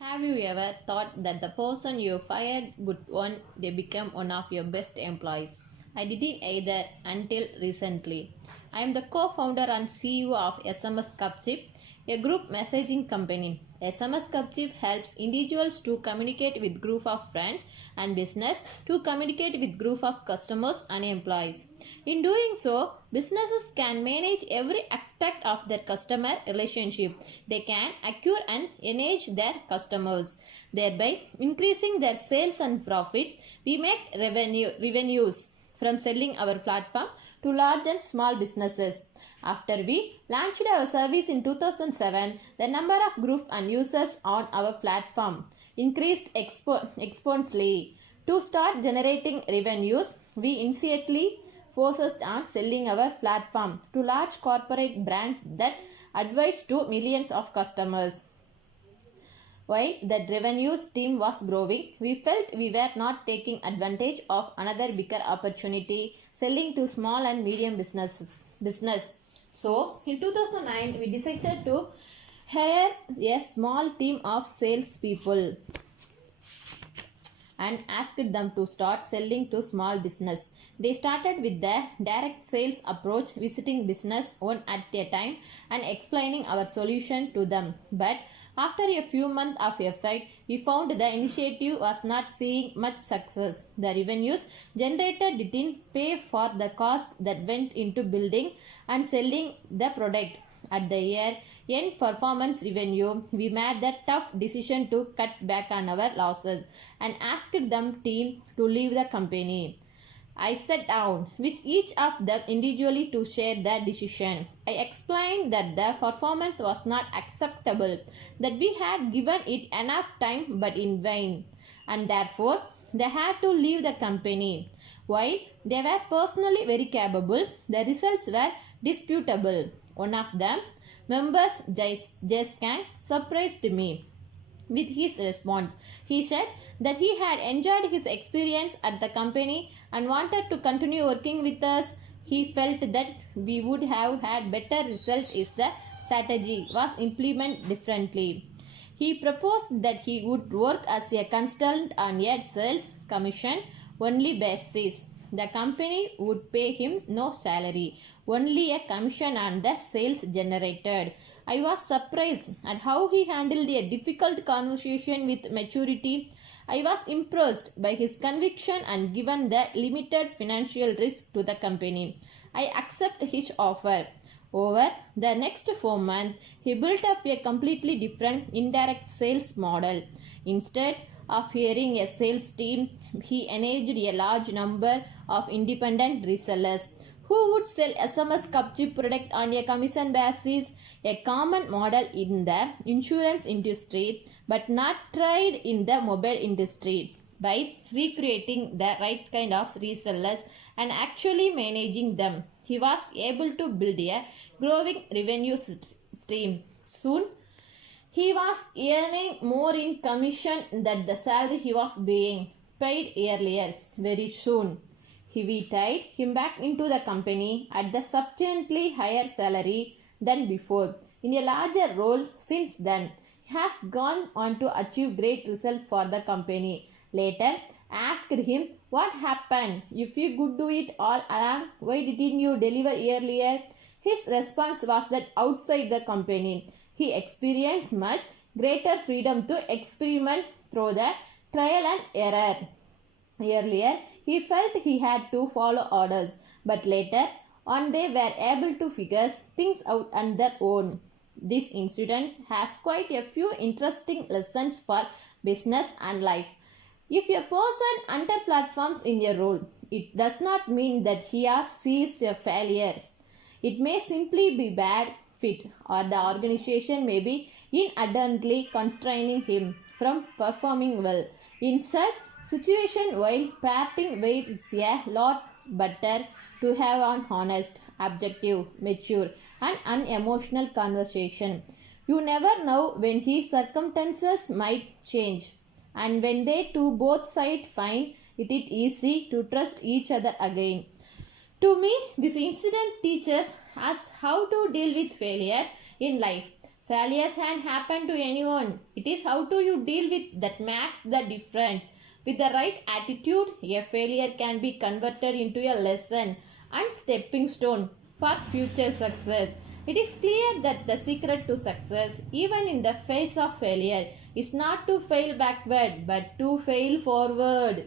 Have you ever thought that the person you fired would one day become one of your best employees? I didn't either until recently. I am the co-founder and CEO of SMS Cupchip, a group messaging company. SMS Cupchip helps individuals to communicate with group of friends and business to communicate with group of customers and employees. In doing so, businesses can manage every aspect of their customer relationship. They can acquire and engage their customers, thereby increasing their sales and profits. We make revenues from selling our platform to large and small businesses. After we launched our service in 2007, the number of groups and users on our platform increased exponentially. To start generating revenues, we initially focused on selling our platform to large corporate brands that advertise to millions of customers. While the revenue stream was growing, we felt we were not taking advantage of another bigger opportunity, selling to small and medium business. So, in 2009, we decided to hire a small team of salespeople and asked them to start selling to small business. They started with the direct sales approach, visiting business one at a time and explaining our solution to them. But after a few months of effort, we found the initiative was not seeing much success. The revenues generated didn't pay for the cost that went into building and selling the product. At the year end performance revenue, we made the tough decision to cut back on our losses and asked them team to leave the company. I sat down with each of them individually to share their decision. I explained that the performance was not acceptable, that we had given it enough time but in vain, and therefore they had to leave the company. While they were personally very capable, the results were disputable. One of them, members Jeskan, surprised me with his response. He said that he had enjoyed his experience at the company and wanted to continue working with us. He felt that we would have had better results if the strategy was implemented differently. He proposed that he would work as a consultant on a sales commission only basis. The company would pay him no salary, only a commission on the sales generated. I was surprised at how he handled a difficult conversation with maturity. I was impressed by his conviction and given the limited financial risk to the company, I accepted his offer. Over the next 4 months, he built up a completely different indirect sales model. Instead of hiring a sales team, he engaged a large number of independent resellers who would sell SMS Cupchip product on a commission basis, a common model in the insurance industry but not tried in the mobile industry. By recreating the right kind of resellers and actually managing them, he was able to build a growing revenue stream. Soon, he was earning more in commission than the salary he was being paid earlier. Very soon, we tied him back into the company at the substantially higher salary than before. In a larger role since then, he has gone on to achieve great results for the company. Later, asked him what happened. If you could do it all along, why didn't you deliver earlier? His response was that outside the company, he experienced much greater freedom to experiment through the trial and error. Earlier, he felt he had to follow orders, but later on they were able to figure things out on their own. This incident has quite a few interesting lessons for business and life. If a person underperforms in a role, it does not mean that he or she is a failure. It may simply be bad fit, or the organization may be inadvertently constraining him from performing well. In such situation, while parting ways, it's a lot better to have an honest, objective, mature, and unemotional conversation. You never know when his circumstances might change, and when they two both sides find it easy to trust each other again. To me, this incident teaches us how to deal with failure in life. Failures can happen to anyone. It is how do you deal with that makes the difference. With the right attitude, a failure can be converted into a lesson and stepping stone for future success. It is clear that the secret to success, even in the face of failure, is not to fail backward but to fail forward.